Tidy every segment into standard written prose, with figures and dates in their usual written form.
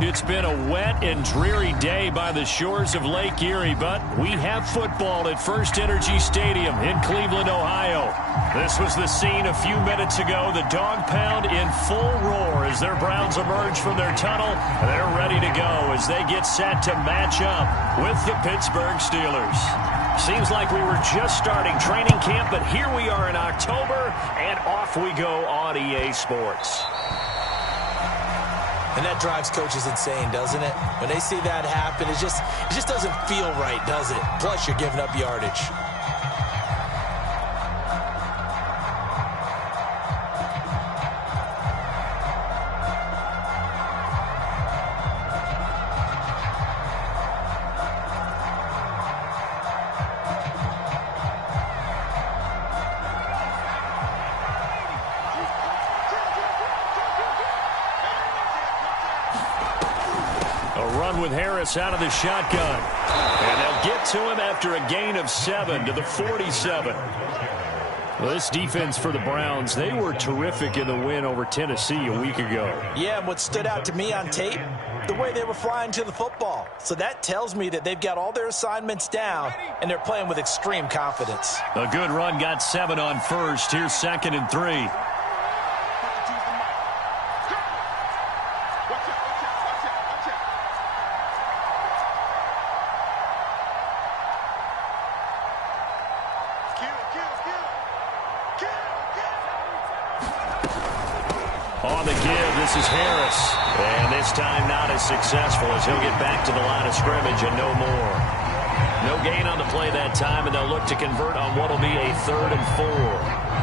It's been a wet and dreary day by the shores of Lake Erie, but we have football at First Energy Stadium in Cleveland, Ohio. This was the scene a few minutes ago. The dog pound in full roar as their Browns emerge from their tunnel. They're ready to go as they get set to match up with the Pittsburgh Steelers. Seems like we were just starting training camp, but here we are in October, and off we go on EA Sports. And that drives coaches insane, doesn't it? When they see that happen, it just doesn't feel right, does it? Plus, you're giving up yardage. With Harris out of the shotgun. And they'll get to him after a gain of 7 to the 47. Well, this defense for the Browns, they were terrific in the win over Tennessee a week ago. Yeah, and what stood out to me on tape, the way they were flying to the football. So that tells me that they've got all their assignments down, and they're playing with extreme confidence. A good run got 7 on first. Here's 2nd and 3. On the give, this is Harris. And this time not as successful as he'll get back to the line of scrimmage and no more. No gain on the play that time, and they'll look to convert on what will be a 3rd and 4.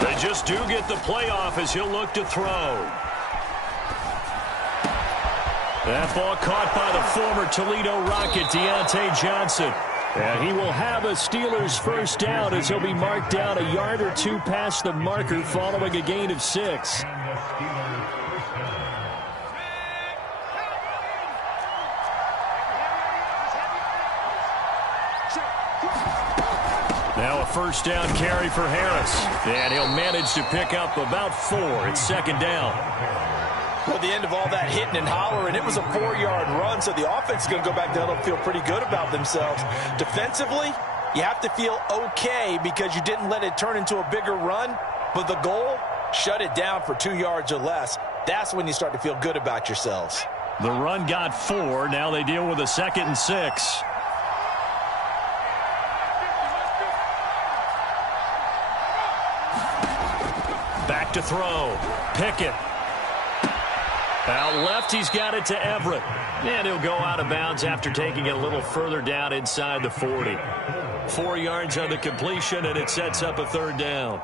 They just do get the playoff as he'll look to throw. That ball caught by the former Toledo Rocket, Deontay Johnson. And he will have a Steelers first down as he'll be marked down a yard or two past the marker following a gain of 6. Now a first down carry for Harris. And he'll manage to pick up about 4. It's 2nd down. Well, at the end of all that hitting and hollering, it was a 4-yard run, so the offense is going to go back down and feel pretty good about themselves. Defensively, you have to feel okay because you didn't let it turn into a bigger run, but the goal, shut it down for 2 yards or less. That's when you start to feel good about yourselves. The run got 4. Now they deal with a 2nd and 6. Back to throw. Pickett. Out left, he's got it to Everett. And he'll go out of bounds after taking it a little further down inside the 40. 4 yards on the completion, and it sets up a 3rd down.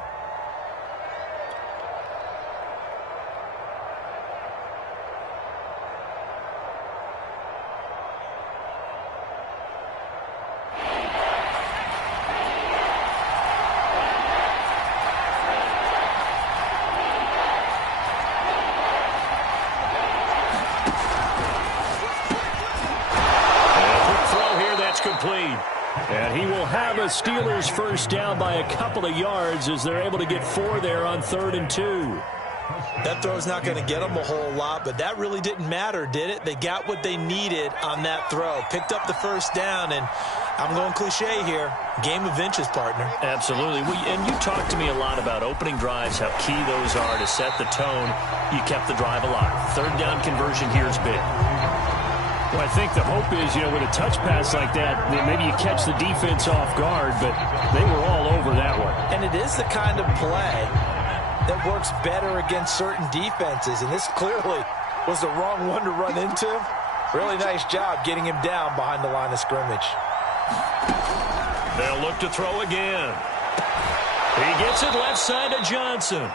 And he will have a Steelers first down by a couple of yards as they're able to get 4 there on 3rd and 2. That throw's not going to get them a whole lot, but that really didn't matter, did it? They got what they needed on that throw. Picked up the first down, and I'm going cliche here. Game of inches, partner. Absolutely. And you talked to me a lot about opening drives, how key those are to set the tone. You kept the drive alive. 3rd down conversion here is big. Well, I think the hope is, with a touch pass like that, maybe you catch the defense off guard, but they were all over that one. And it is the kind of play that works better against certain defenses, and this clearly was the wrong one to run into. Really nice job getting him down behind the line of scrimmage. They'll look to throw again. He gets it left side to Johnson.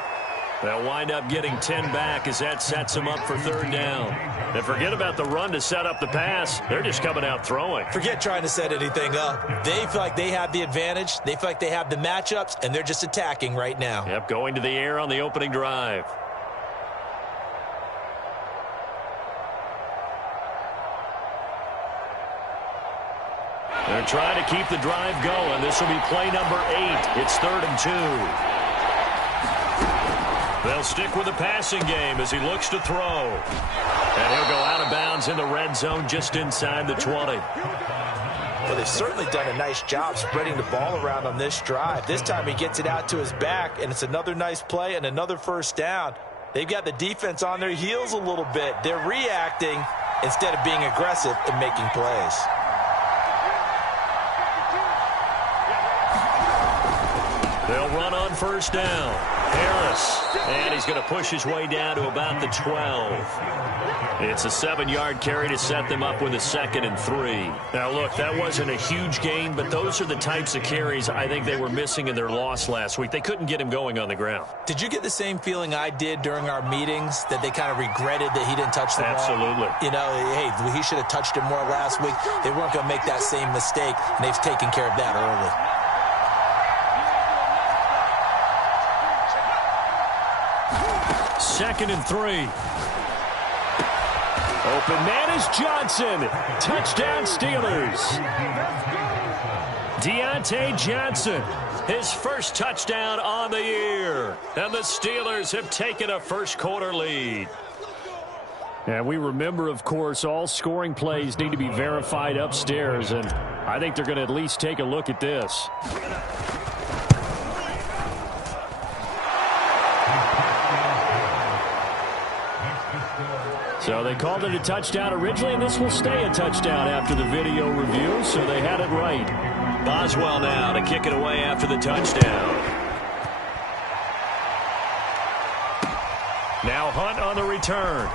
They'll wind up getting 10 back as that sets them up for third down. And forget about the run to set up the pass. They're just coming out throwing. Forget trying to set anything up. They feel like they have the advantage. They feel like they have the matchups, and they're just attacking right now. Yep, going to the air on the opening drive. They're trying to keep the drive going. This will be play number 8. It's 3rd and 2. They'll stick with the passing game as he looks to throw. And he'll go out of bounds in the red zone just inside the 20. Well, they've certainly done a nice job spreading the ball around on this drive. This time he gets it out to his back, and it's another nice play and another first down. They've got the defense on their heels a little bit. They're reacting instead of being aggressive and making plays. They'll run on first down. Harris. And he's going to push his way down to about the 12. It's a 7-yard carry to set them up with a 2nd and 3. Now, look, that wasn't a huge gain, but those are the types of carries I think they were missing in their loss last week. They couldn't get him going on the ground. Did you get the same feeling I did during our meetings, that they kind of regretted that he didn't touch the ball? Absolutely. You know, hey, he should have touched it more last week. They weren't going to make that same mistake, and they've taken care of that early. 2nd and 3. Open man is Johnson. Touchdown Steelers. Deontay Johnson, his first touchdown on the year. And the Steelers have taken a first-quarter lead. And we remember, of course, all scoring plays need to be verified upstairs. And I think they're going to at least take a look at this. So they called it a touchdown originally, and this will stay a touchdown after the video review, so they had it right. Boswell now to kick it away after the touchdown. Now Hunt on the return.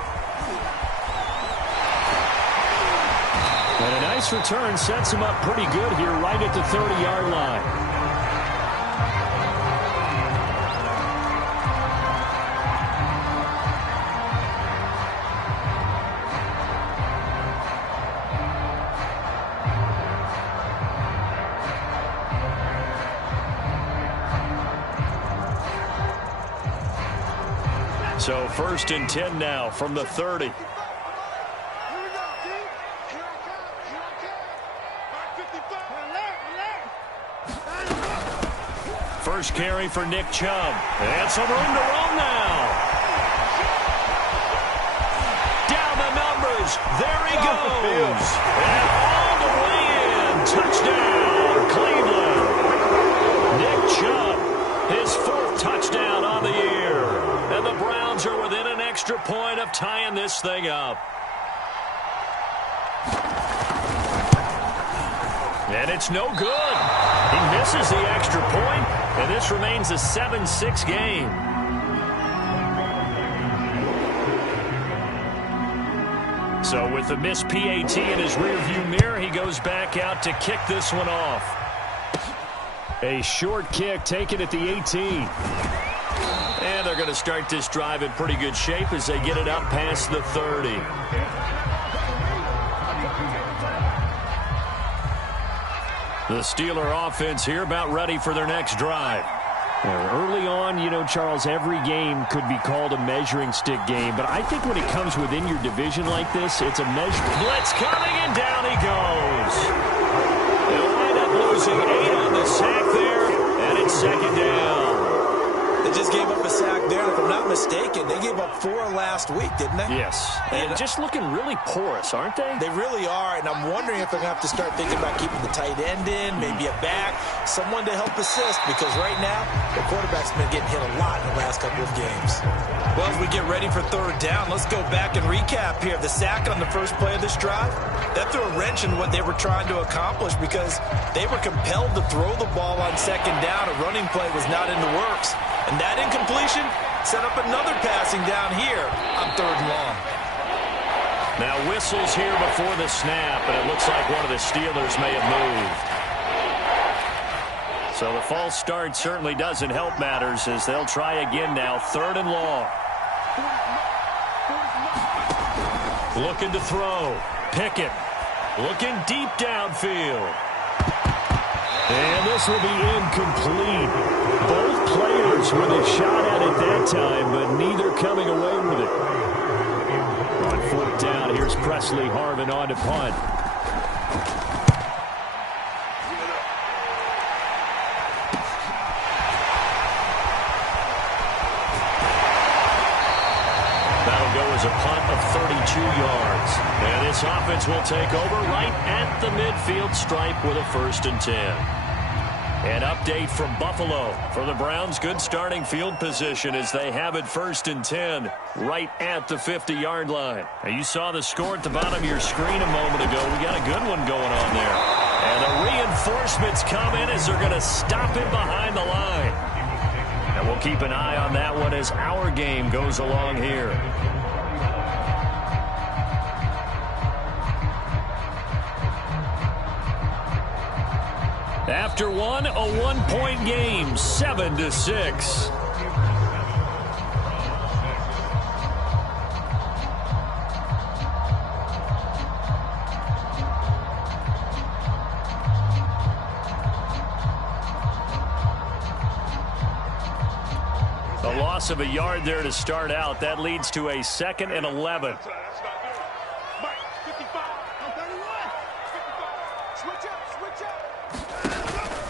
And a nice return sets him up pretty good here right at the 30-yard line. So 1st and 10 now from the 30. First carry for Nick Chubb. And some room to roam now. Down the numbers. There he goes. And all the way in. Touchdown, Cleveland. Nick Chubb, his 4th touchdown on the year. And the Browns are within an extra point of tying this thing up. And it's no good. He misses the extra point, and this remains a 7-6 game. So with the missed PAT in his rearview mirror, he goes back out to kick this one off. A short kick taken at the 18. And they're going to start this drive in pretty good shape as they get it up past the 30. The Steeler offense here about ready for their next drive. Early on, you know, Charles, every game could be called a measuring stick game. But I think when it comes within your division like this, it's a measure. Blitz coming, and down he goes. They'll wind up losing 8 on the sack there, and it's 2nd down. They just gave up a sack there. If I'm not mistaken, they gave up 4 last week, didn't they? Yes. And just looking really porous, aren't they? They really are, and I'm wondering if they're going to have to start thinking about keeping the tight end in, maybe a back, someone to help assist, because right now, the quarterback's been getting hit a lot in the last couple of games. Well, as we get ready for 3rd down, let's go back and recap here. The sack on the first play of this drive, that threw a wrench in what they were trying to accomplish because they were compelled to throw the ball on 2nd down. A running play was not in the works. And that incompletion set up another passing down here on 3rd and long. Now whistles here before the snap, and it looks like one of the Steelers may have moved. So the false start certainly doesn't help matters as they'll try again now. 3rd and long. Looking to throw. Pickett looking deep downfield. And this will be incomplete. Both players with a shot at it that time, but neither coming away with it. On 4th down, here's Presley Harvin on to punt. That'll go as a punt of 32 yards. And this offense will take over right at the midfield stripe with a 1st and 10. An update from Buffalo. For the Browns, good starting field position as they have it 1st and 10 right at the 50-yard line. Now, you saw the score at the bottom of your screen a moment ago. We got a good one going on there. And the reinforcements come in as they're going to stop him behind the line. And we'll keep an eye on that one as our game goes along here. After one, a 1-point game, 7-6. A loss of a yard there to start out. That leads to a 2nd and 11.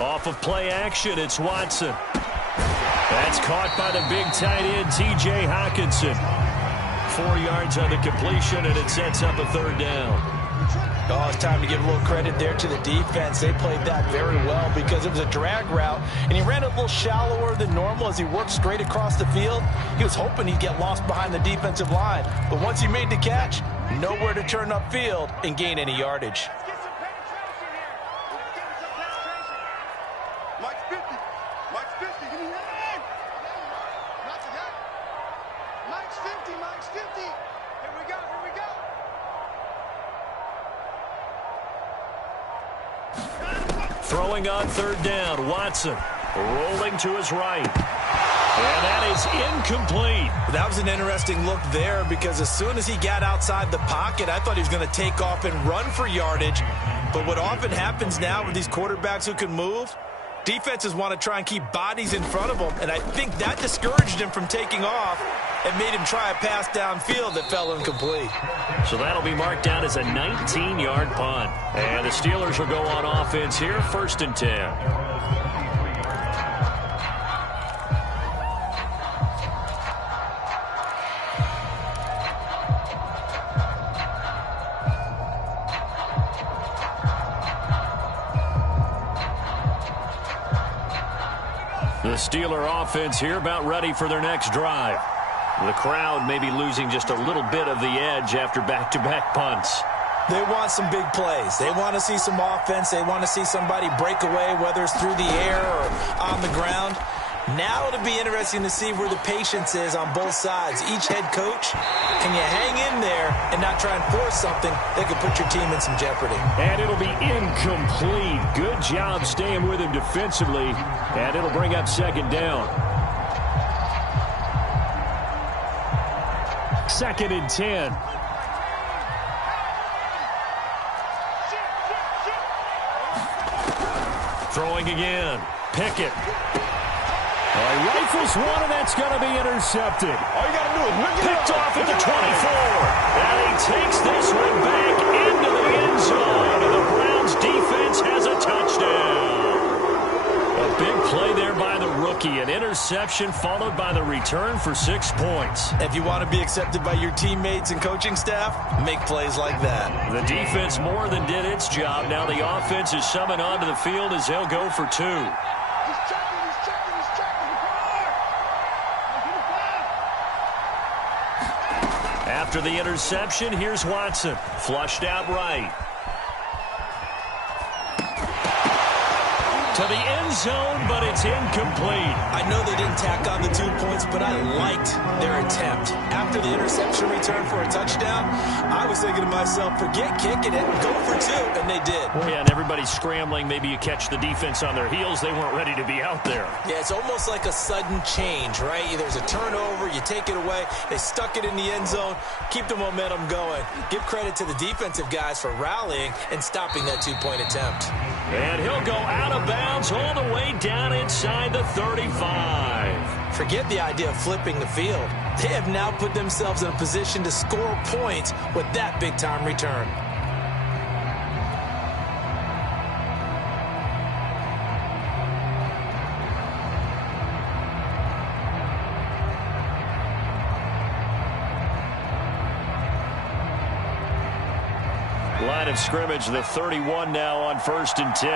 Off of play action, it's Watson. That's caught by the big tight end, T.J. Hockenson. 4 yards on the completion, and it sets up a 3rd down. Oh, it's time to give a little credit there to the defense. They played that very well because it was a drag route, and he ran a little shallower than normal as he worked straight across the field. He was hoping he'd get lost behind the defensive line, but once he made the catch, nowhere to turn upfield and gain any yardage. Throwing on 3rd down, Watson rolling to his right. And that is incomplete. That was an interesting look there because as soon as he got outside the pocket, I thought he was going to take off and run for yardage. But what often happens now with these quarterbacks who can move, defenses want to try and keep bodies in front of them, and I think that discouraged him from taking off and made him try a pass downfield that fell incomplete. So that'll be marked down as a 19-yard punt. And the Steelers will go on offense here, 1st and 10. The Steeler offense here about ready for their next drive. The crowd may be losing just a little bit of the edge after back-to-back punts. They want some big plays. They want to see some offense. They want to see somebody break away, whether it's through the air or on the ground. Now it'll be interesting to see where the patience is on both sides. Each head coach, can you hang in there and not try and force something that could put your team in some jeopardy? And it'll be incomplete. Good job staying with him defensively. And it'll bring up 2nd down. 2nd and 10. Throwing again. Pickett. He rifles one, and that's going to be intercepted. All you got to do is look picked off at the 24. And he takes this one back into the end zone. And the Browns defense has a touchdown. A big play there by the rookie. An interception followed by the return for 6 points. If you want to be accepted by your teammates and coaching staff, make plays like that. The defense more than did its job. Now the offense is summoned onto the field as they'll go for 2. After the interception, here's Watson. Flushed out right. To the end zone, but it's incomplete. I know they didn't tack on the 2 points, but I liked their attempt. After the interception return for a touchdown, I was thinking to myself, forget kicking it, go for 2, and they did. Yeah, and everybody's scrambling. Maybe you catch the defense on their heels. They weren't ready to be out there. Yeah, it's almost like a sudden change, right? There's a turnover, you take it away, they stuck it in the end zone, keep the momentum going. Give credit to the defensive guys for rallying and stopping that 2-point attempt. And he'll go out of bounds all the way down inside the 35. Forget the idea of flipping the field. They have now put themselves in a position to score points with that big-time return. Line of scrimmage, the 31 now on 1st and 10.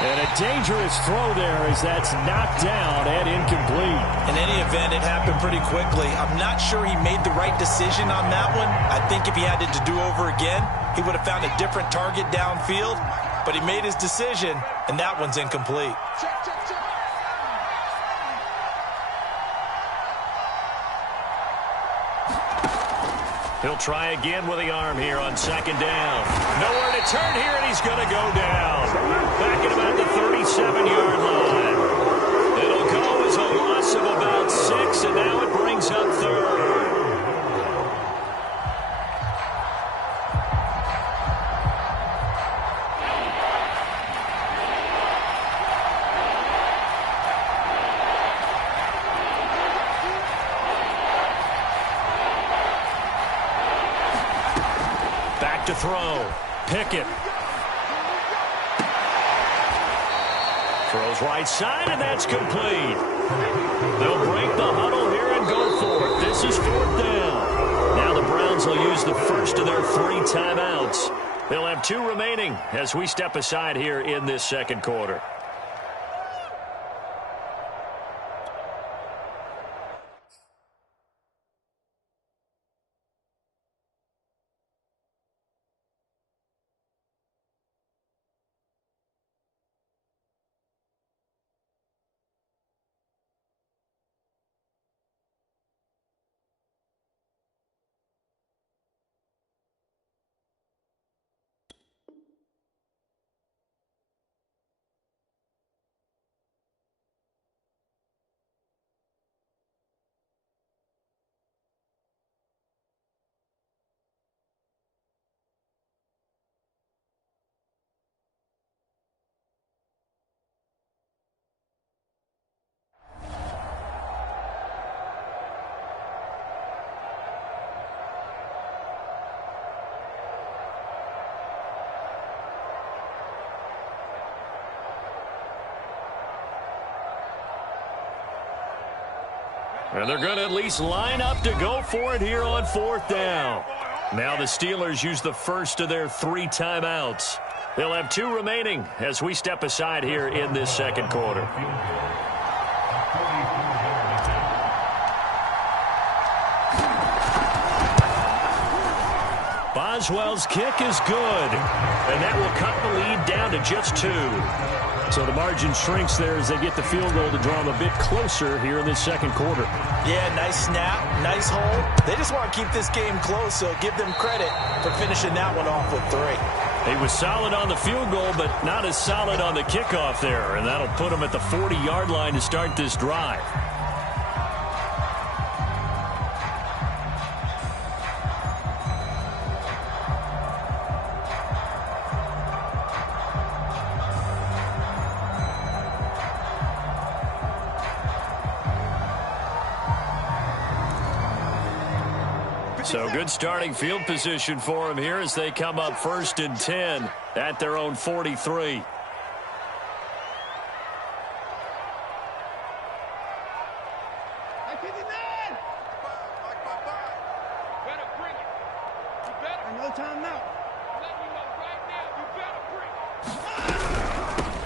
And a dangerous throw there as that's knocked down and incomplete. In any event, it happened pretty quickly. I'm not sure he made the right decision on that one. I think if he had it to do over again, he would have found a different target downfield. But he made his decision, and that one's incomplete. He'll try again with the arm here on 2nd down. Nowhere to turn here, and he's going to go down. Back at about the 37-yard line. It'll go as a loss of about 6, and now it brings up 3rd. To throw. Pickett. Throws right side, and that's complete. They'll break the huddle here and go for it. This is 4th down. Now the Browns will use the first of their 3 timeouts. They'll have 2 remaining as we step aside here in this 2nd quarter. And they're going to at least line up to go for it here on 4th down. Now the Steelers use the first of their 3 timeouts. They'll have 2 remaining as we step aside here in this 2nd quarter. Boswell's kick is good. And that will cut the lead down to just 2. So the margin shrinks there as they get the field goal to draw them a bit closer here in this 2nd quarter. Yeah, nice snap, nice hold. They just want to keep this game close, so give them credit for finishing that one off with 3. He was solid on the field goal, but not as solid on the kickoff there, and that'll put him at the 40-yard line to start this drive. So good starting field position for them here as they come up 1st and 10 at their own 43.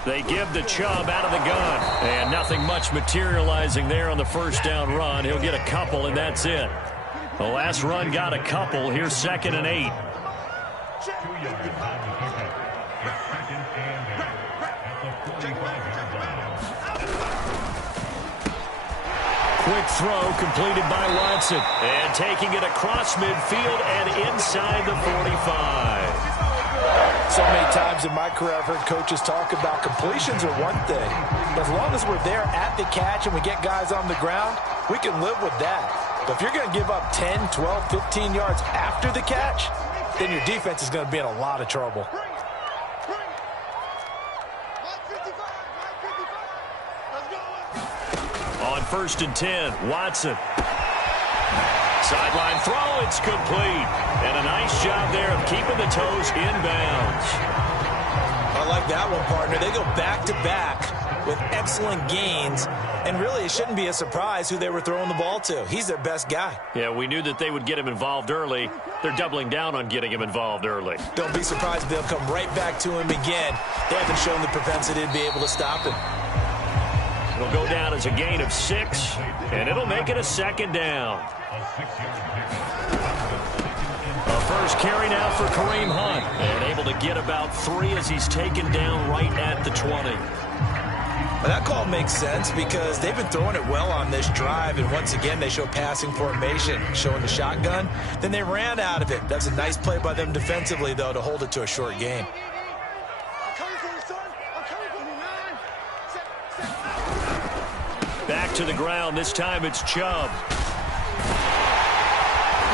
They give the Chubb out of the gun. And nothing much materializing there on the 1st down run. He'll get a couple, and that's it. The last run got a couple. Here's 2nd and 8. Quick throw completed by Watson. And taking it across midfield and inside the 45. So many times in my career I've heard coaches talk about completions are one thing. As long as we're there at the catch and we get guys on the ground, we can live with that. But if you're going to give up 10, 12, 15 yards after the catch, then your defense is going to be in a lot of trouble. On 1st and 10, Watson. Sideline throw, it's complete. And a nice job there of keeping the toes inbounds. I like that one, partner. They go back-to-back with excellent gains. And really, it shouldn't be a surprise who they were throwing the ball to. He's their best guy. Yeah, we knew that they would get him involved early. They're doubling down on getting him involved early. Don't be surprised if they'll come right back to him again. They haven't shown the propensity to be able to stop him. It'll go down as a gain of 6, and it'll make it a 2nd down. A first carry now for Kareem Hunt, and able to get about 3 as he's taken down right at the 20. Well, that call makes sense because they've been throwing it well on this drive, and once again they show passing formation, showing the shotgun. Then they ran out of it. That's a nice play by them defensively, though, to hold it to a short game. Back to the ground. This time it's Chubb.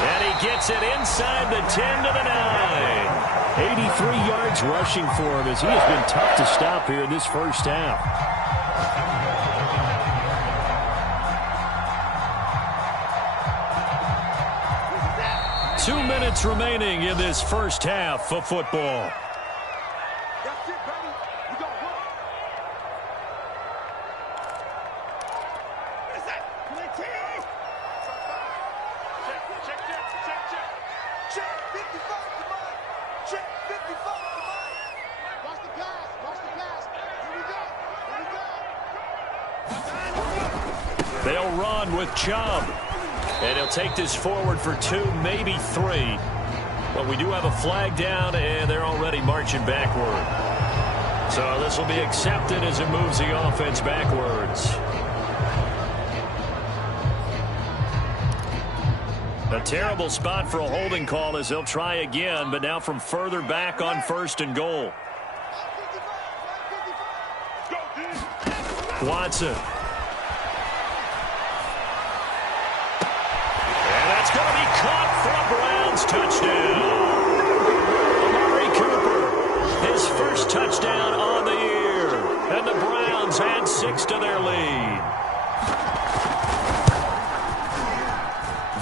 And he gets it inside the 10 to the 9. 83 yards rushing for him as he has been tough to stop here in this first half. Two minutes remaining in this first half of football. They'll run with Chubb. And he'll take this forward for 2, maybe 3. But we do have a flag down, and they're already marching backward. So this will be accepted as it moves the offense backwards. A terrible spot for a holding call as they'll try again, but now from further back on 1st and goal. Watson. Going to be caught for a Browns touchdown. Amari Cooper, his first touchdown on the year. And the Browns add 6 to their lead.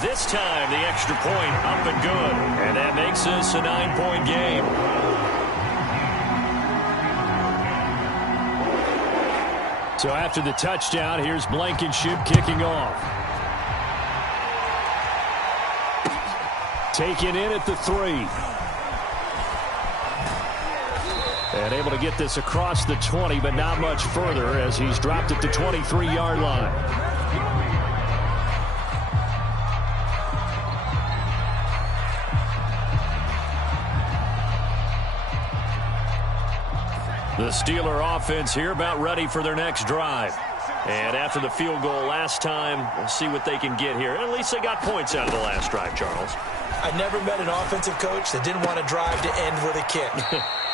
This time, the extra point up and good. And that makes this a 9-point game. So after the touchdown, here's Blankenship kicking off. Taken in at the 3. And able to get this across the 20, but not much further as he's dropped at the 23-yard line. The Steeler offense here about ready for their next drive. And after the field goal last time, we'll see what they can get here. At least they got points out of the last drive, Charles. I never met an offensive coach that didn't want to drive to end with a kick.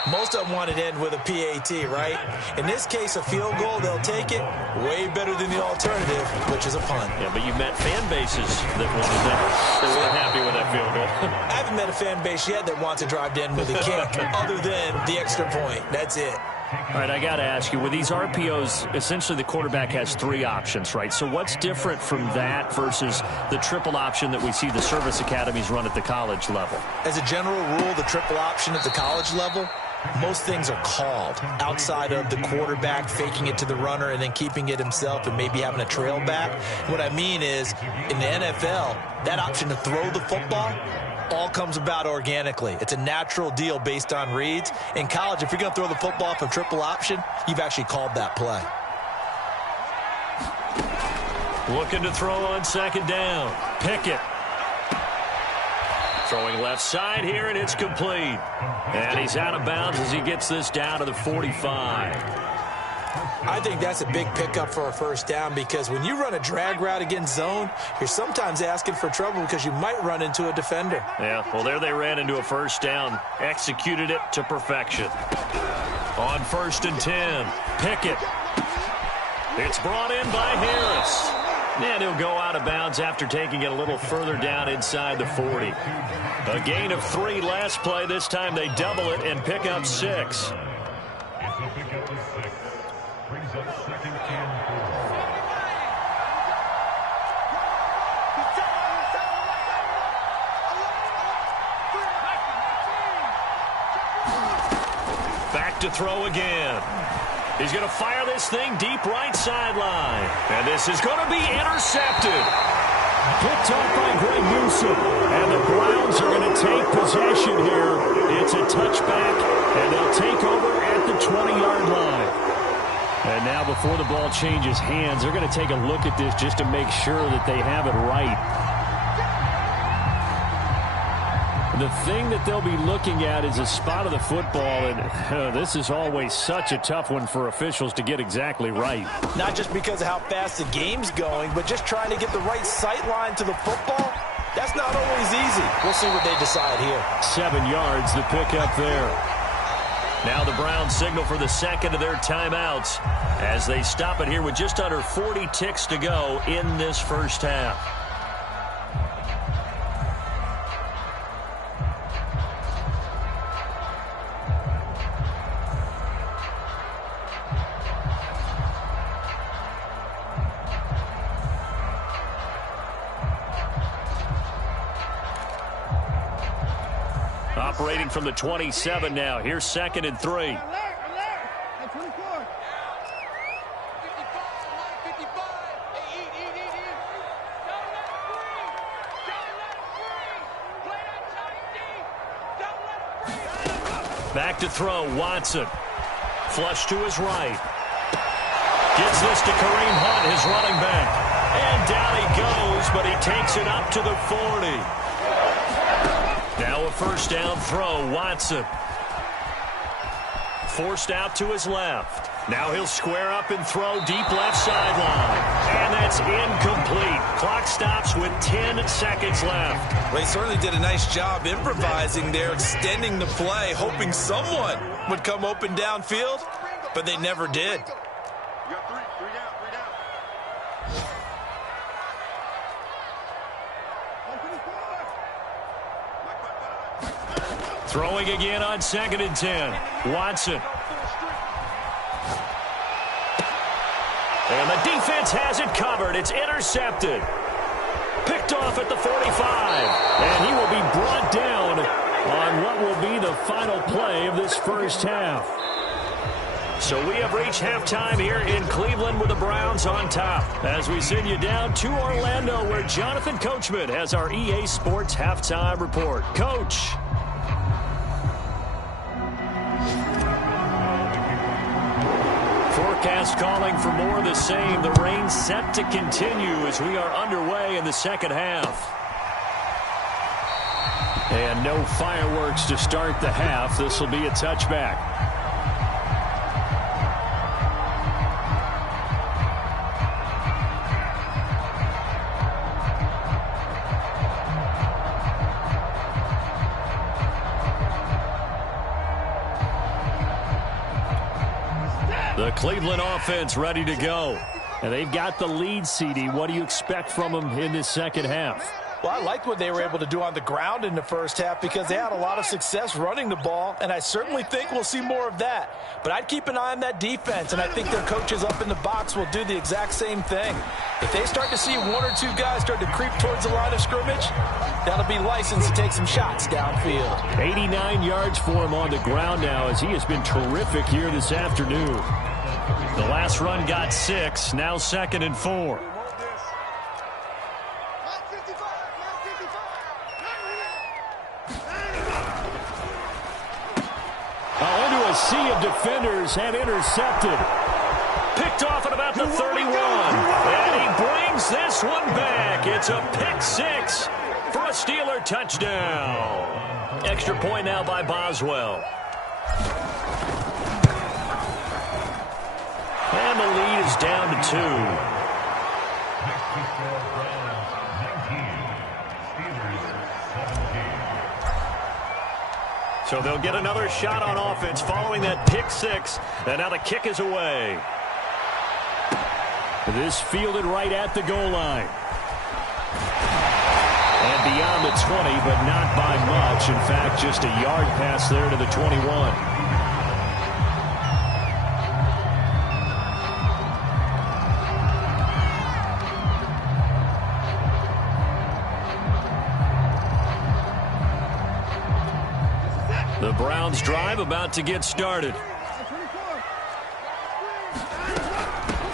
Most of them want to end with a PAT, right? In this case, a field goal, they'll take it. Way better than the alternative, which is a punt. Yeah, but you've met fan bases that wanted that. They weren't happy with that field goal. I haven't met a fan base yet that wants to drive to end with a kick other than the extra point. That's it. All right, I got to ask you, with these RPOs, essentially the quarterback has 3 options, right? So what's different from that versus the triple option that we see the service academies run at the college level? As a general rule, the triple option at the college level, most things are called outside of the quarterback faking it to the runner and then keeping it himself and maybe having a trail back. What I mean is, in the NFL, that option to throw the football all comes about organically. It's a natural deal based on reads. In college, if you're going to throw the football from triple option, you've actually called that play. Looking to throw on 2nd down. Pickett. Throwing left side here, and it's complete. And he's out of bounds as he gets this down to the 45. I think that's a big pickup for a first down because when you run a drag route against zone, you're sometimes asking for trouble because you might run into a defender. Yeah, well, there they ran into a first down. Executed it to perfection. On 1st and 10, Pickett. It's brought in by Harris. And he'll go out of bounds after taking it a little further down inside the 40. A gain of 3 last play. This time they double it and pick up 6. Back to throw again. He's going to fire this thing deep right sideline. And this is going to be intercepted. Picked off by Greg Newsome. And the Browns are going to take possession here. It's a touchback, and they'll take over at the 20-yard line. And now before the ball changes hands, they're going to take a look at this just to make sure that they have it right. The thing that they'll be looking at is a spot of the football, and this is always such a tough one for officials to get exactly right. Not just because of how fast the game's going, but just trying to get the right sight line to the football. That's not always easy. We'll see what they decide here. 7 yards, the pickup there. Now the Browns signal for the second of their timeouts as they stop it here with just under 40 ticks to go in this first half. Operating from the 27 now. Here's 2nd and 3. Back to throw, Watson. Flush to his right. Gets this to Kareem Hunt, his running back. And down he goes, but he takes it up to the 40. Now a first down throw, Watson. Forced out to his left. Now he'll square up and throw deep left sideline. And that's incomplete. Clock stops with 10 seconds left. Well, he certainly did a nice job improvising there, extending the play, hoping someone would come open downfield, but they never did. Throwing again on 2nd and 10. Watson. And the defense has it covered. It's intercepted. Picked off at the 45. And he will be brought down on what will be the final play of this first half. So we have reached halftime here in Cleveland with the Browns on top. As we send you down to Orlando, where Jonathan Coachman has our EA Sports halftime report. Coach. Forecast calling for more of the same. The rain set to continue as we are underway in the second half. And no fireworks to start the half. This will be a touchback. The Cleveland offense ready to go. And they've got the lead, CD. What do you expect from them in this second half? Well, I liked what they were able to do on the ground in the first half because they had a lot of success running the ball, and I certainly think we'll see more of that. But I'd keep an eye on that defense, and I think their coaches up in the box will do the exact same thing. If they start to see 1 or 2 guys start to creep towards the line of scrimmage, that'll be licensed to take some shots downfield. 89 yards for him on the ground now as he has been terrific here this afternoon. The last run got 6, now 2nd and 4. Into a sea of defenders and intercepted. Picked off at about the 31. And he brings this one back. It's a pick 6. for a Steeler touchdown. Extra point now by Boswell. And the lead is down to 2. So they'll get another shot on offense following that pick six. And now the kick is away. This fielded right at the goal line. And beyond the 20, but not by much. In fact, just a yard pass there to the 21. The Browns drive about to get started.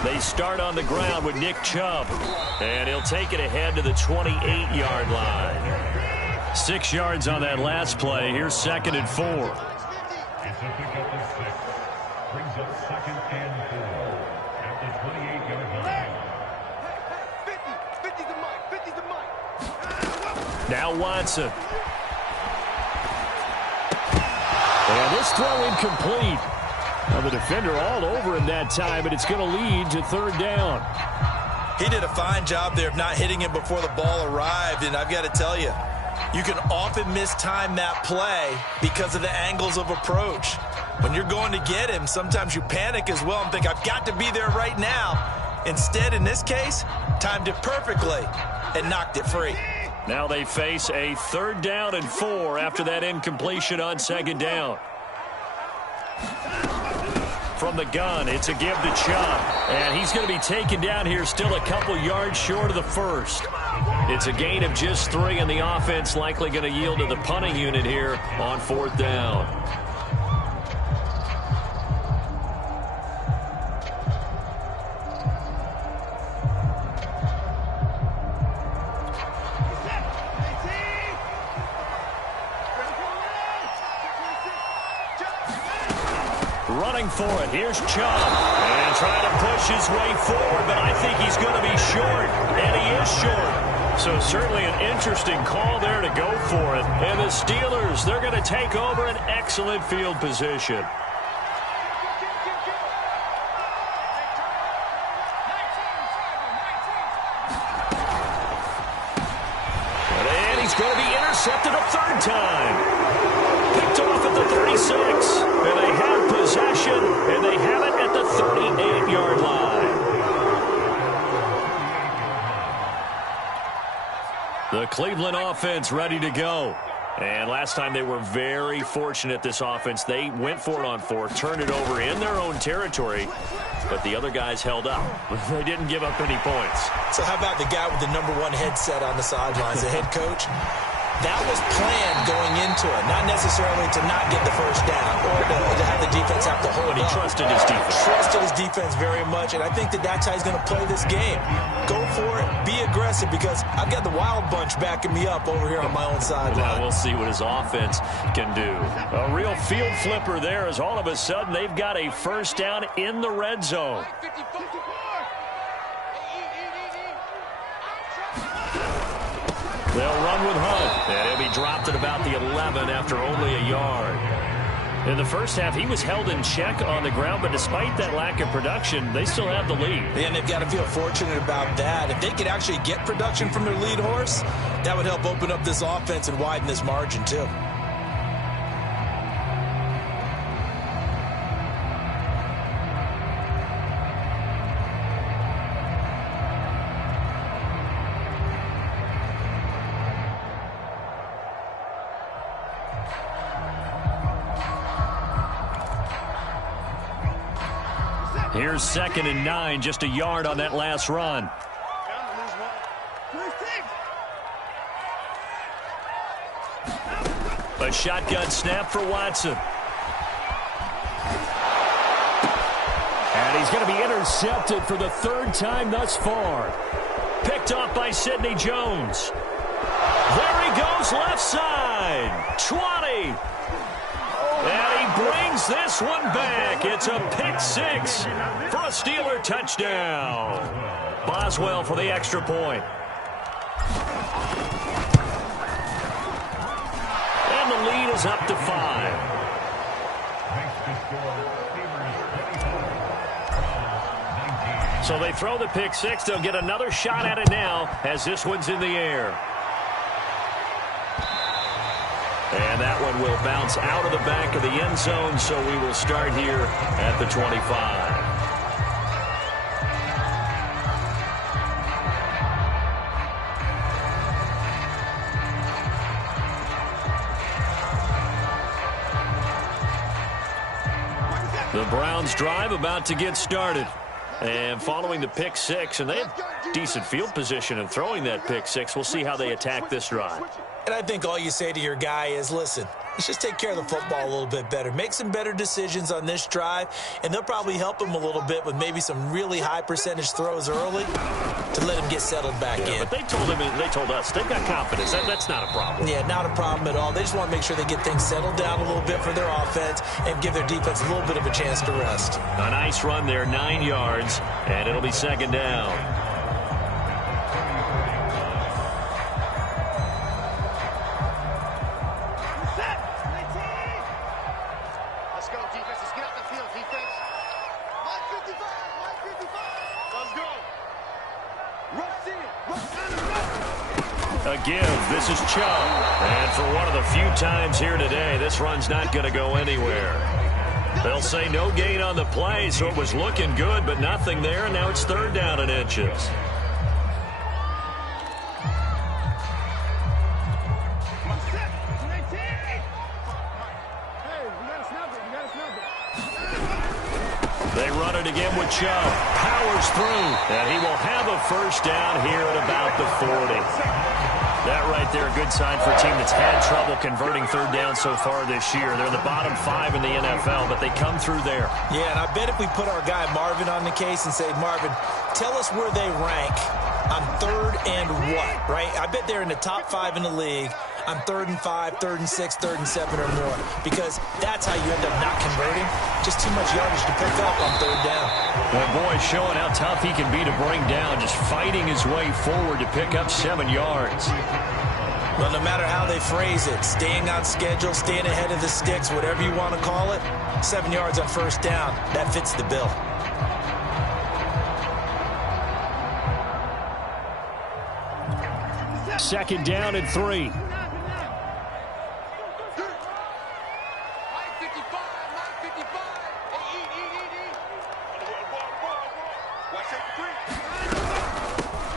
They start on the ground with Nick Chubb. And he'll take it ahead to the 28-yard line. 6 yards on that last play. Here's 2nd and 4. It's a pickup of 6. Brings up 2nd and 4 at the 28-yard line. Now Watson. And this throw incomplete. Now the defender all over him that time, but it's going to lead to 3rd down. He did a fine job there of not hitting him before the ball arrived, and I've got to tell you, you can often mistime that play because of the angles of approach. When you're going to get him, sometimes you panic as well and think, I've got to be there right now. Instead, in this case, timed it perfectly and knocked it free. Now they face a 3rd down and 4 after that incompletion on 2nd down. From the gun, it's a give to Chubb. And he's going to be taken down here still a couple yards short of the 1st. It's a gain of just 3, and the offense likely going to yield to the punting unit here on 4th down. Running for it. Here's Chubb. And trying to push his way forward, but I think he's going to be short. And he is short. So certainly an interesting call there to go for it. And the Steelers, they're going to take over an excellent field position. And he's going to be intercepted a 3rd time. Picked off at the 36. And they have possession, and they have it at the 38-yard line. The Cleveland offense ready to go. And last time they were very fortunate, this offense. They went for it on 4th, turned it over in their own territory, but the other guys held up. They didn't give up any points. So how about the guy with the #1 headset on the sidelines, the head coach? That was planned going into it, not necessarily to not get the 1st down or to have the defense have to hold But he trusted his defense. Trusted his defense very much, and I think that's how he's going to play this game. Go for it, be aggressive, because I've got the Wild Bunch backing me up over here on my own sideline. Now we'll see what his offense can do. A real field flipper there as all of a sudden they've got a 1st down in the red zone. They'll run with Hunt, and he'll be dropped at about the 11 after only a yard. In the first half, he was held in check on the ground, but despite that lack of production, they still have the lead. And they've got to feel fortunate about that. If they could actually get production from their lead horse, that would help open up this offense and widen this margin too. Here's 2nd and 9, just a yard on that last run. A shotgun snap for Watson. And he's going to be intercepted for the 3rd time thus far. Picked off by Sidney Jones. There he goes, left side. 20. And he brings this one back. It's a pick 6 for a Steeler touchdown. Boswell for the extra point. lead is up to 5. So they throw the pick six. They'll get another shot at it now as this one's in the air. And that one will bounce out of the back of the end zone, so we will start here at the 25. The Browns drive about to get started. And following the pick six, and they have decent field position in throwing that pick six. We'll see how they attack this drive. And I think all you say to your guy is, listen, let's just take care of the football a little bit better. Make some better decisions on this drive, and they'll probably help him a little bit with maybe some really high percentage throws early to let him get settled back in. But they told us, they've got confidence. That's not a problem. Yeah, not a problem at all. They just want to make sure they get things settled down a little bit for their offense and give their defense a little bit of a chance to rest. A nice run there, 9 yards, and it'll be second down. A give. This is Chubb. And for one of the few times here today, this run's not going to go anywhere. They'll say no gain on the play, so it was looking good, but nothing there, and now it's third down and inches. They run it again with Chubb. Powers through, and he will have a first down here at about the 40. That right there, a good sign for a team that's had trouble converting third down so far this year. They're in the bottom 5 in the NFL, but they come through there. Yeah, and I bet if we put our guy Marvin on the case and say, Marvin, tell us where they rank on third and what, right? I bet they're in the top 5 in the league on 3rd and 5, 3rd and 6, 3rd and 7 or more, because that's how you end up not converting. Just too much yardage to pick up on third down. That boy showing how tough he can be to bring down, just fighting his way forward to pick up 7 yards. Well, no matter how they phrase it, staying on schedule, staying ahead of the sticks, whatever you want to call it, 7 yards on first down, that fits the bill. Second down and 3.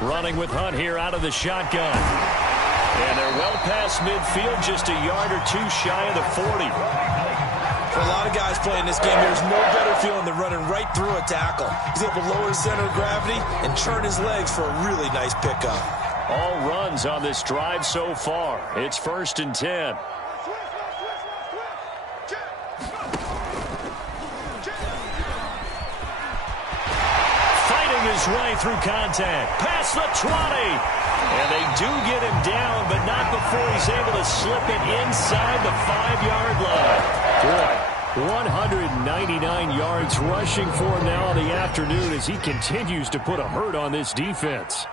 Running with Hunt here out of the shotgun. And they're well past midfield, just a yard or two shy of the 40. For a lot of guys playing this game, there's no better feeling than running right through a tackle. He's able to lower his center of gravity and turn his legs for a really nice pickup. All runs on this drive so far. It's 1st and 10. His way through contact, past the 20, and they do get him down, but not before he's able to slip it inside the 5-yard line. Boy, 199 yards rushing for him now in the afternoon as he continues to put a hurt on this defense.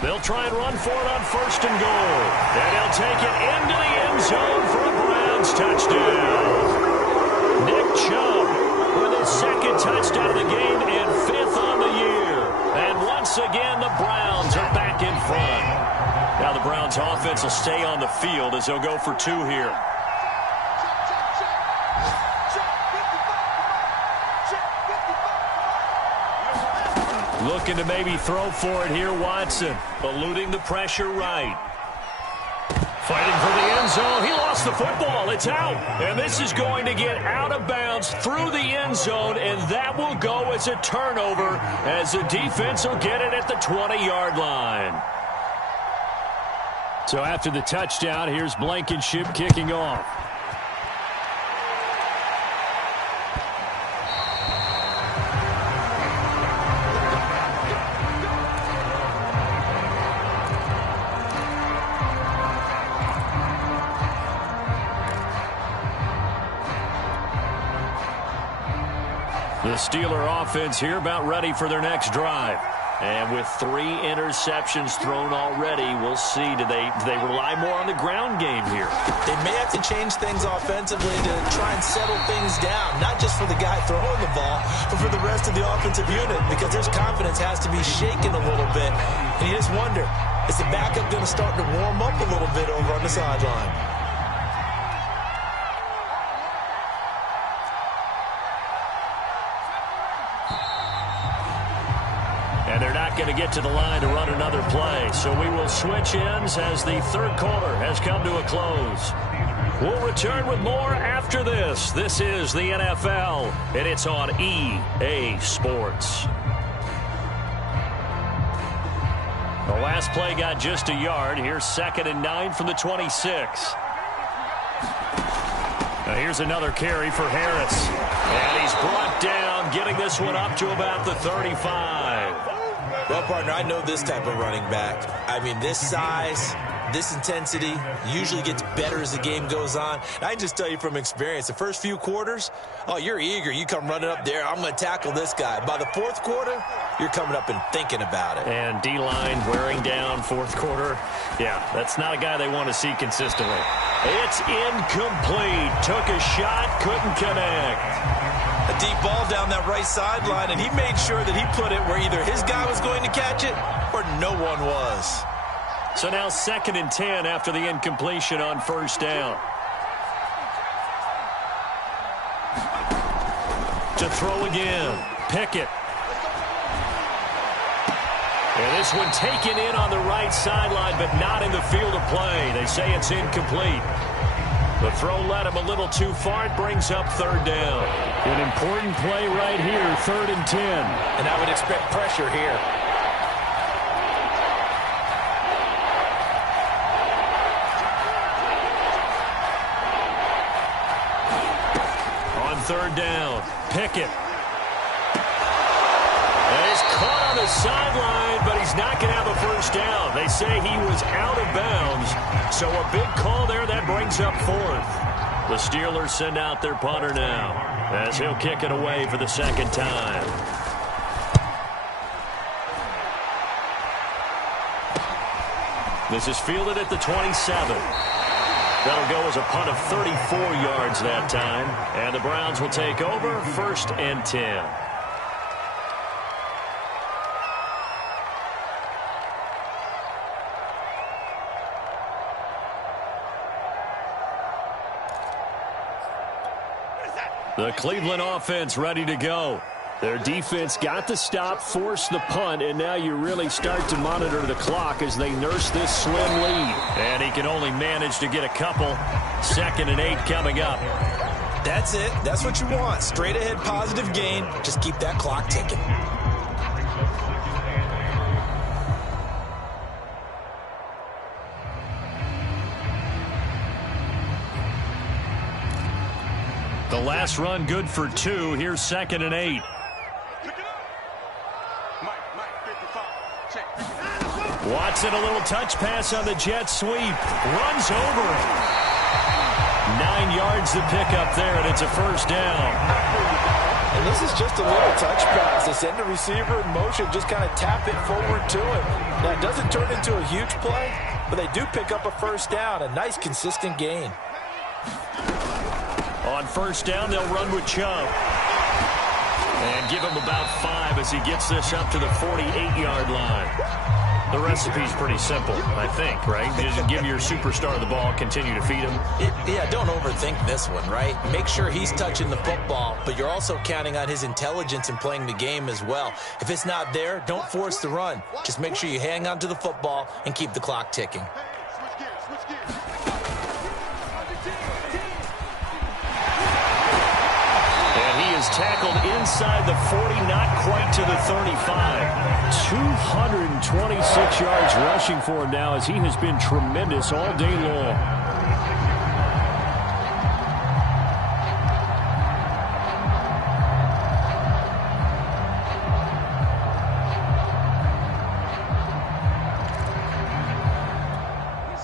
They'll try and run for it on 1st and goal, and he'll take it into the end zone for a Browns touchdown. Nick Chubb with his 2nd touchdown of the game and 5th on the year. And once again, the Browns are back in front. Now the Browns offense will stay on the field as they'll go for 2 here. Looking to maybe throw for it here, Watson. Eluding the pressure right. Fighting for the end zone. He lost the football. It's out. And this is going to get out of bounds through the end zone, and that will go as a turnover as the defense will get it at the 20-yard line. So after the touchdown, here's Blankenship kicking off. The Steeler offense here about ready for their next drive. And with 3 interceptions thrown already, we'll see. Do they rely more on the ground game here? They may have to change things offensively to try and settle things down, not just for the guy throwing the ball, but for the rest of the offensive unit, because their confidence has to be shaken a little bit. And you just wonder, is the backup going to start to warm up a little bit over on the sideline? And they're not going to get to the line to run another play. So we will switch ends as the third quarter has come to a close. We'll return with more after this. This is the NFL, and it's on EA Sports. The last play got just a yard. Here's 2nd and 9 from the 26. Now here's another carry for Harris. And he's brought down, getting this one up to about the 35. Well, partner, I know this type of running back. I mean, this size, this intensity usually gets better as the game goes on. And I can just tell you from experience, the first few quarters, oh, you're eager. You come running up there, I'm going to tackle this guy. By the fourth quarter, you're coming up and thinking about it. And D-line wearing down fourth quarter. Yeah, that's not a guy they want to see consistently. It's incomplete. Took a shot, couldn't connect. A deep ball down that right sideline, and he made sure that he put it where either his guy was going to catch it or no one was. So now 2nd and 10 after the incompletion on first down. To throw again, Pickett. And this one taken in on the right sideline, but not in the field of play. They say it's incomplete. The throw led him a little too far. It brings up 3rd down. An important play right here, 3rd and 10. And I would expect pressure here. On 3rd down, Pickett. And he's caught on the sideline, but he's not going to have a first down. They say he was out of bounds. So a big call there that brings up 4th. The Steelers send out their punter now as he'll kick it away for the 2nd time. This is fielded at the 27. That'll go as a punt of 34 yards that time. And the Browns will take over 1st and 10. The Cleveland offense ready to go. Their defense got the stop, forced the punt, and now you really start to monitor the clock as they nurse this slim lead. And he can only manage to get a couple. 2nd and 8 coming up. That's it. That's what you want. Straight ahead positive gain. Just keep that clock ticking. The last run good for 2. Here's 2nd and 8. Watson, a little touch pass on the jet sweep. Runs over it. 9 yards to pick up there, and it's a first down. And this is just a little touch pass. They send the receiver in motion, just kind of tap it forward to him. Now, it doesn't turn into a huge play, but they do pick up a first down. A nice, consistent gain. On first down, they'll run with Chubb. And give him about 5 as he gets this up to the 48-yard line. The recipe's pretty simple, I think, right? Just give your superstar the ball, continue to feed him. Yeah, don't overthink this one, right? Make sure he's touching the football, but you're also counting on his intelligence in playing the game as well. If it's not there, don't force the run. Just make sure you hang on to the football and keep the clock ticking. Tackled inside the 40, not quite to the 35. 226 yards rushing for him now as he has been tremendous all day long.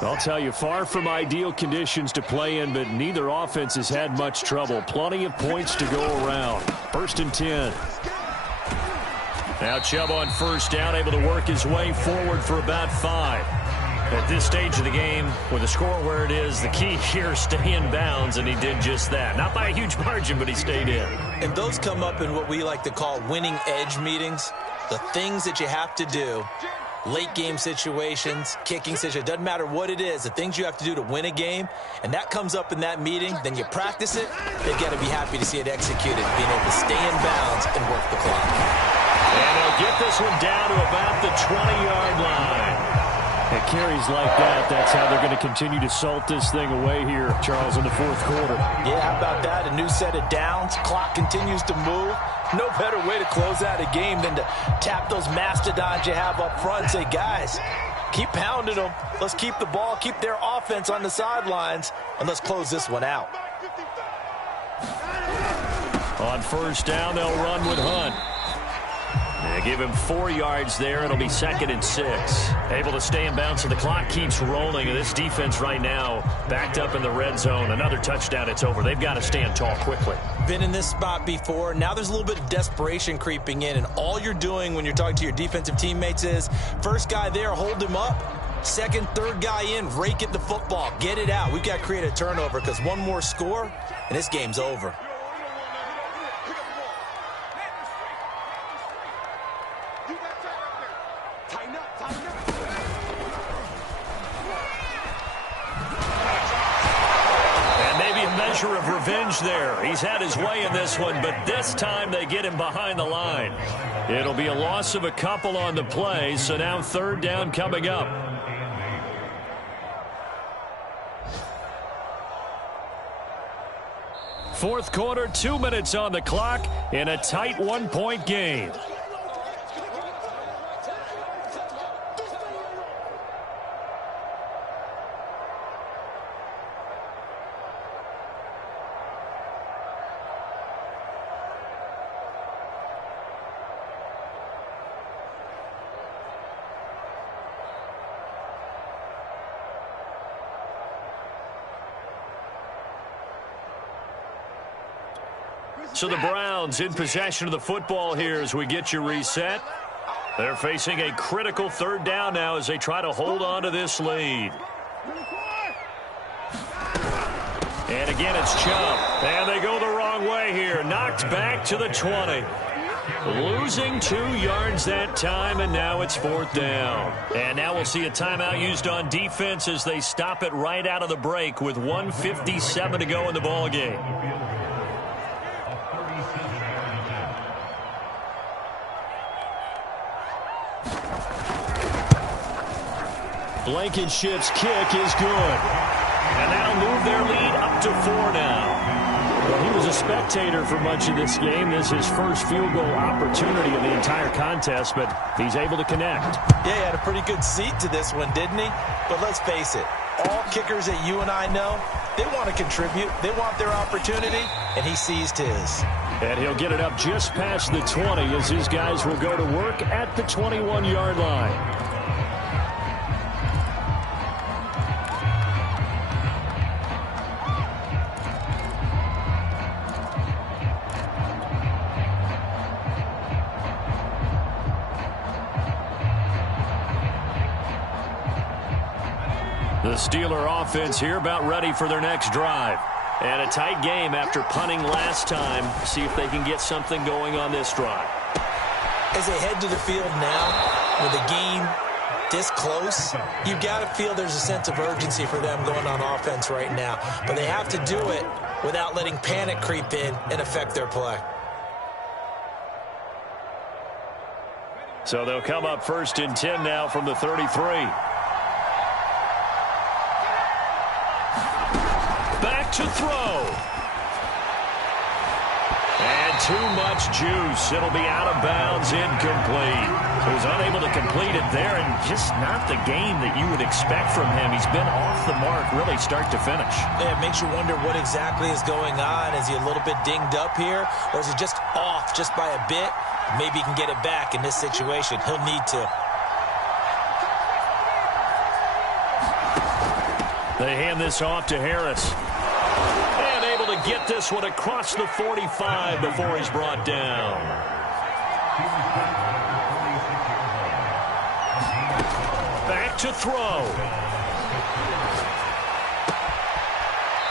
I'll tell you, far from ideal conditions to play in, but neither offense has had much trouble. Plenty of points to go around. 1st and 10. Now Chubb on first down, able to work his way forward for about 5. At this stage of the game, with the score where it is, the key here is stay in bounds, and he did just that. Not by a huge margin, but he stayed in. And those come up in what we like to call winning edge meetings. The things that you have to do, late game situations, kicking situations, doesn't matter what it is, the things you have to do to win a game, and that comes up in that meeting, then you practice it, they've got to be happy to see it executed, being able to stay in bounds and work the clock. And they'll get this one down to about the 20-yard line. At carries like that, that's how they're going to continue to salt this thing away here, Charles, in the fourth quarter. Yeah, how about that? A new set of downs. Clock continues to move. No better way to close out a game than to tap those mastodons you have up front and say, guys, keep pounding them. Let's keep the ball, keep their offense on the sidelines, and let's close this one out. On first down, they'll run with Hunt. They give him 4 yards there. It'll be 2nd and 6. Able to stay in bounds, so the clock keeps rolling. And this defense right now backed up in the red zone. Another touchdown, it's over. They've got to stand tall quickly. Been in this spot before. Now there's a little bit of desperation creeping in. And all you're doing when you're talking to your defensive teammates is, first guy there, hold him up. Second, third guy in, rake at the football. Get it out. We've got to create a turnover because one more score, and this game's over. Of revenge there. He's had his way in this one, but this time they get him behind the line. It'll be a loss of a couple on the play, so now 3rd down coming up. Fourth quarter, 2 minutes on the clock in a tight 1-point game. So the Browns in possession of the football here as we get you reset. They're facing a critical 3rd down now as they try to hold on to this lead. And again, it's Chubb. And they go the wrong way here. Knocked back to the 20. Losing 2 yards that time, and now it's 4th down. And now we'll see a timeout used on defense as they stop it right out of the break with 1:57 to go in the ballgame. Blankenship's kick is good. And that'll move their lead up to 4 now. Well, he was a spectator for much of this game. This is his first field goal opportunity of the entire contest, but he's able to connect. Yeah, he had a pretty good seat to this one, didn't he? But let's face it, all kickers that you and I know, they want to contribute. They want their opportunity, and he seized his. And he'll get it up just past the 20 as his guys will go to work at the 21-yard line. The Steeler offense here about ready for their next drive. And a tight game after punting last time. See if they can get something going on this drive. As they head to the field now, with the game this close, you've got to feel there's a sense of urgency for them going on offense right now. But they have to do it without letting panic creep in and affect their play. So they'll come up 1st and 10 now from the 33. Back to throw. And too much juice. It'll be out of bounds, incomplete. He was unable to complete it there, and just not the game that you would expect from him. He's been off the mark really start to finish. Yeah, it makes you wonder what exactly is going on. Is he a little bit dinged up here, or is he just off just by a bit? Maybe he can get it back in this situation. He'll need to. They hand this off to Harris. And able to get this one across the 45 before he's brought down. back to throw.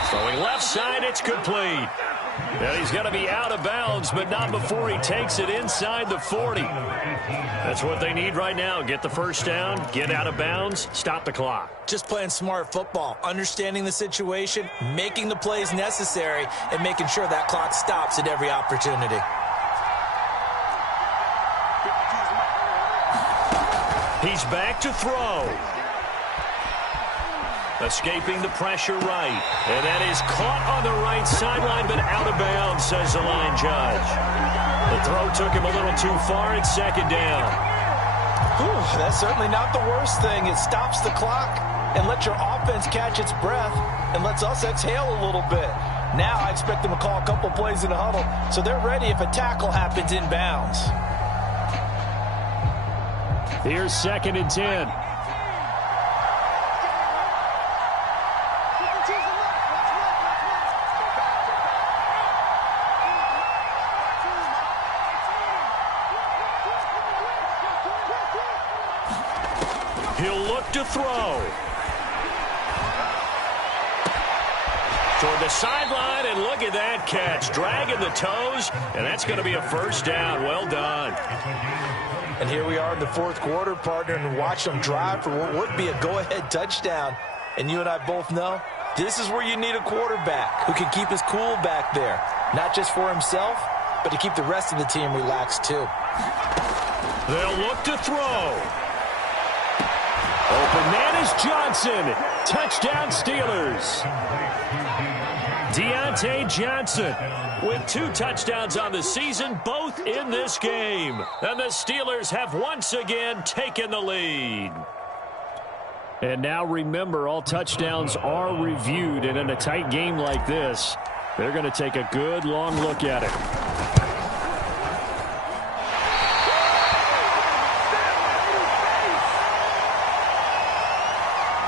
Throwing left side, it's complete. And he's going to be out of bounds, but not before he takes it inside the 40. That's what they need right now. Get the first down, get out of bounds, stop the clock. Just playing smart football, understanding the situation, making the plays necessary, and making sure that clock stops at every opportunity. He's back to throw. Escaping the pressure right. And that is caught on the right sideline, but out of bounds, says the line judge. The throw took him a little too far. It's second down. Whew, that's certainly not the worst thing. It stops the clock and lets your offense catch its breath and lets us exhale a little bit. Now I expect them to call a couple plays in the huddle so they're ready if a tackle happens inbounds. Here's 2nd and 10. He'll look to throw. Toward the sideline, and look at that catch. Dragging the toes, and that's going to be a first down. Well done. And here we are in the 4th quarter, partner, and watch them drive for what would be a go-ahead touchdown. And you and I both know this is where you need a quarterback who can keep his cool back there, not just for himself, but to keep the rest of the team relaxed too. They'll look to throw. Open man is Johnson. Touchdown Steelers. Deontay Johnson with 2 touchdowns on the season, both in this game. And the Steelers have once again taken the lead. And now remember, all touchdowns are reviewed. And in a tight game like this, they're going to take a good long look at it.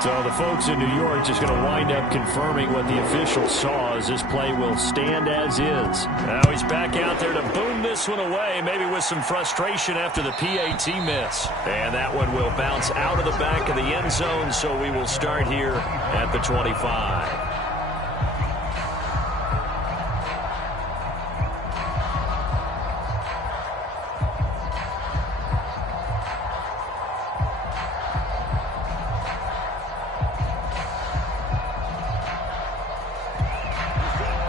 So the folks in New York just going to wind up confirming what the officials saw, as this play will stand as is. Now he's back out there to boom this one away, maybe with some frustration after the PAT miss. And that one will bounce out of the back of the end zone, so we will start here at the 25.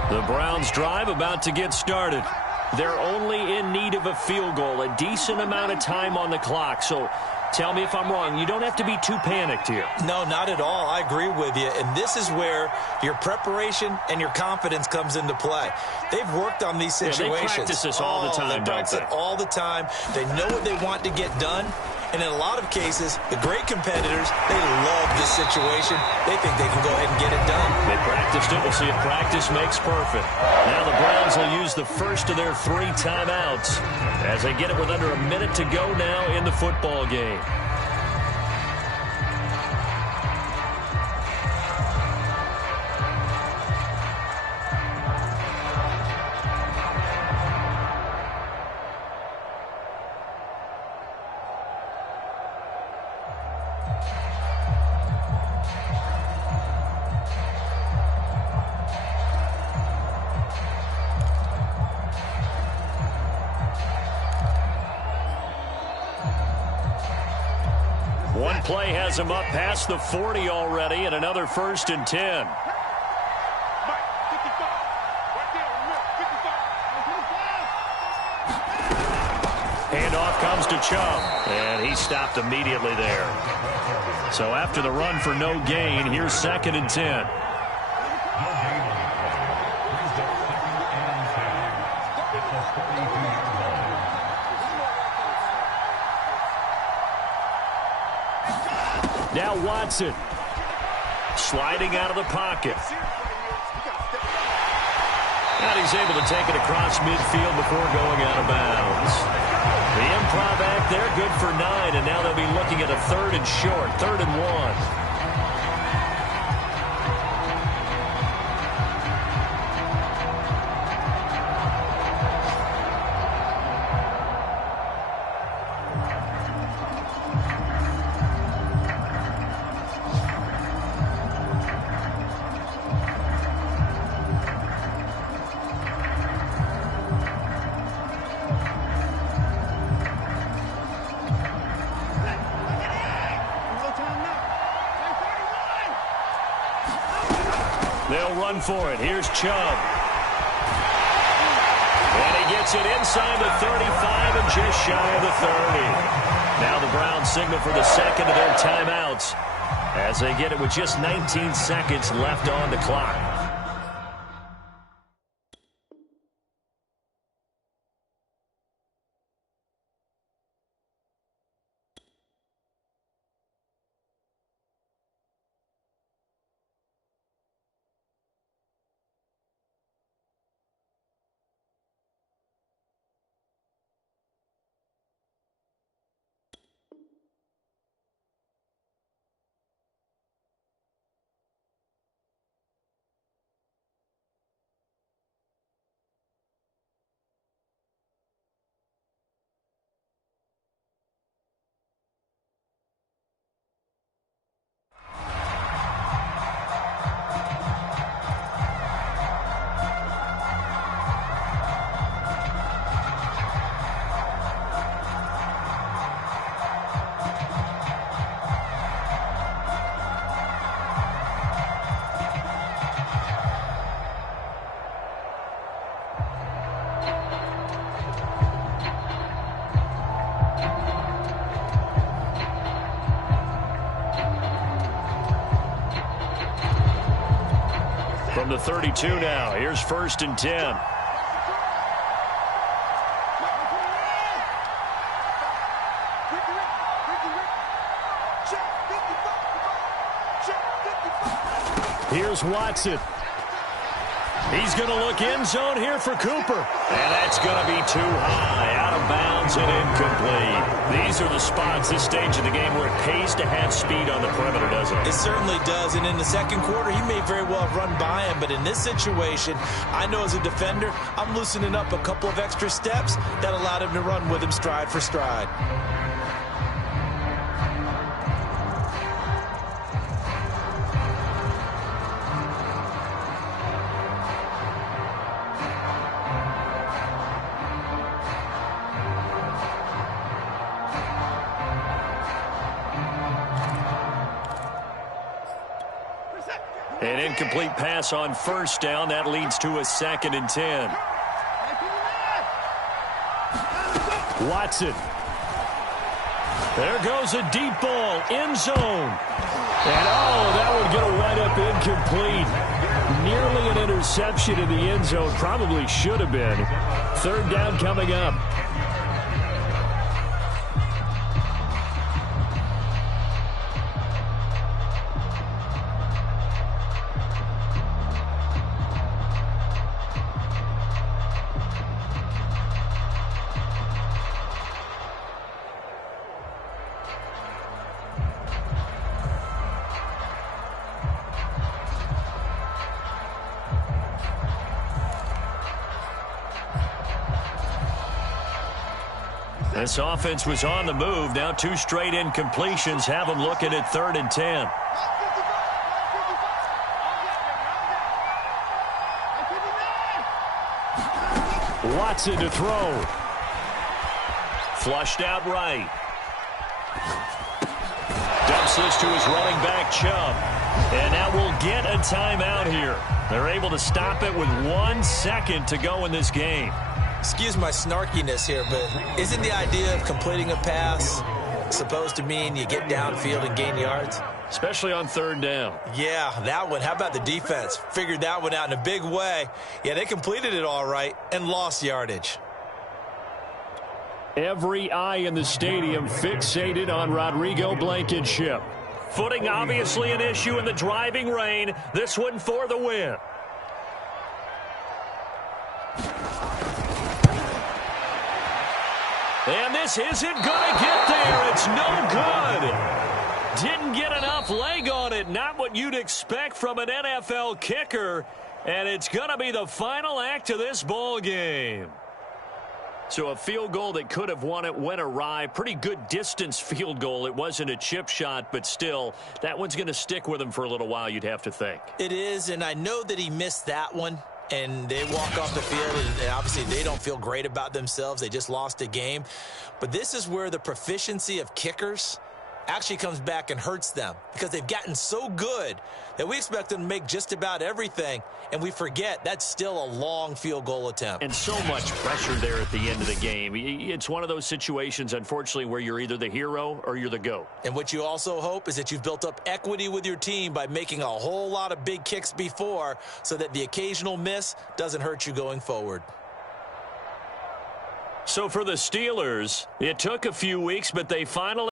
The Browns drive about to get started. They're only in need of a field goal, a decent amount of time on the clock. So tell me if I'm wrong. You don't have to be too panicked here. No, not at all. I agree with you. And this is where your preparation and your confidence comes into play. They've worked on these situations. Yeah, they practice this all the time, they practice it all the time. They know what they want to get done. And in a lot of cases, the great competitors, they love this situation. They think they can go ahead and get it done. They practiced it. We'll see if practice makes perfect. Now the Browns will use the first of their 3 timeouts as they get it with under a minute to go now in the football game. One play has him up past the 40 already, and another 1st and 10. Handoff comes to Chubb, and he stopped immediately there. So after the run for no gain, here's 2nd and 10. Now Watson sliding out of the pocket. And he's able to take it across midfield before going out of bounds. The improv act there, good for 9, and now they'll be looking at a 3rd and short, 3rd and 1. They'll run for it. Here's Chubb. And he gets it inside the 35 and just shy of the 30. Now the Browns signal for the second of their timeouts as they get it with just 19 seconds left on the clock. From the 32 now, here's 1st and 10. Here's Watson. He's going to look end zone here for Cooper. And that's going to be too high, out of bounds and incomplete. These are the spots, this stage of the game, where it pays to have speed on the perimeter, doesn't it? It certainly does. And in the second quarter, he may very well have run by him. But in this situation, I know as a defender, I'm loosening up a couple of extra steps that allowed him to run with him stride for stride. An incomplete pass on 1st down. That leads to a 2nd and 10. Watson. There goes a deep ball. End zone. And, that would get a wind up incomplete. Nearly an interception in the end zone. Probably should have been. 3rd down coming up. This offense was on the move. Now 2 straight incompletions have them looking at 3rd and 10. Watson to throw. Flushed out right. Dumps this to his running back, Chubb. And that will get a timeout here. They're able to stop it with 1 second to go in this game. Excuse my snarkiness here, but isn't the idea of completing a pass supposed to mean you get downfield and gain yards? Especially on 3rd down. Yeah, that one. How about the defense? Figured that one out in a big way. Yeah, they completed it all right and lost yardage. Every eye in the stadium fixated on Rodrigo Blankenship. Footing obviously an issue in the driving rain. This one for the win. And this isn't going to get there. It's no good. Didn't get enough leg on it. Not what you'd expect from an NFL kicker. And it's going to be the final act of this ball game. So a field goal that could have won it went awry. Pretty good distance field goal. It wasn't a chip shot, but still, that one's going to stick with him for a little while, you'd have to think. It is, and I know that he missed that one. And they walk off the field, and obviously they don't feel great about themselves. They just lost a game. But this is where the proficiency of kickers actually comes back and hurts them because they've gotten so good that we expect them to make just about everything, and we forget that's still a long field goal attempt. And so much pressure there at the end of the game. It's one of those situations, unfortunately, where you're either the hero or you're the GOAT. And what you also hope is that you've built up equity with your team by making a whole lot of big kicks before so that the occasional miss doesn't hurt you going forward. So for the Steelers, it took a few weeks, but they finally